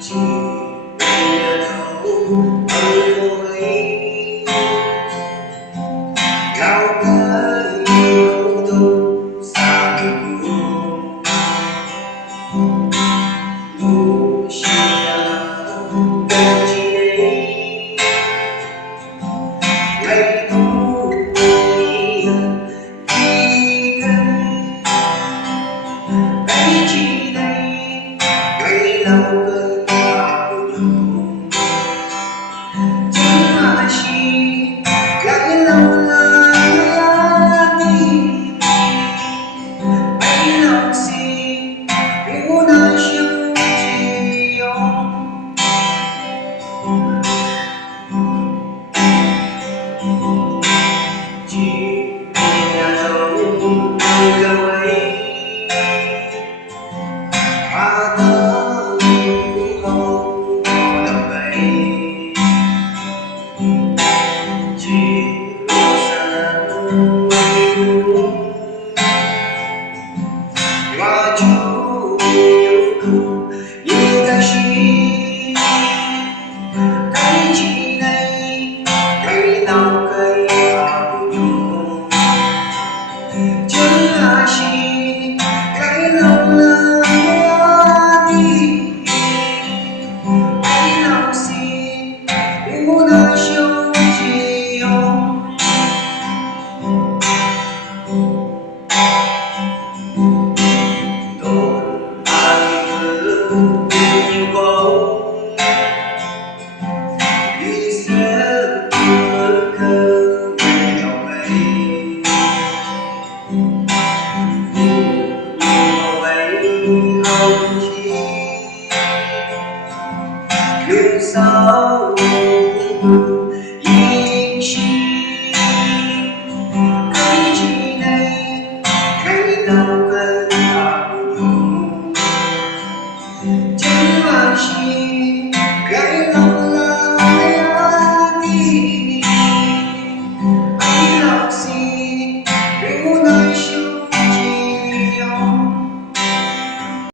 chỉ vì là thấu ơi cô ấy cao tới không tu xa đường nụ chỉ là cần chỉ đấy ngày thu nghĩ khi gần ấy chỉ đây ngày lâu cơn bão đường chính là chỉ ngày lâu là đi mấy lòng xin vì muốn ai chung chiều chỉ vì nhà thấu người đâu ấy mà tớ cũng không có lòng vậy chỉ lo rằng mình và chú yêu thương như ta chỉ cái chỉ này cây nào cây vào nhung chứ là chỉ cái lòng là đi cái lòng xin vì muốn ai chung chiều tổn ai cứ như bóng đi sẽ mơ khơi nhau ấy màu ấy không chi nhưng sao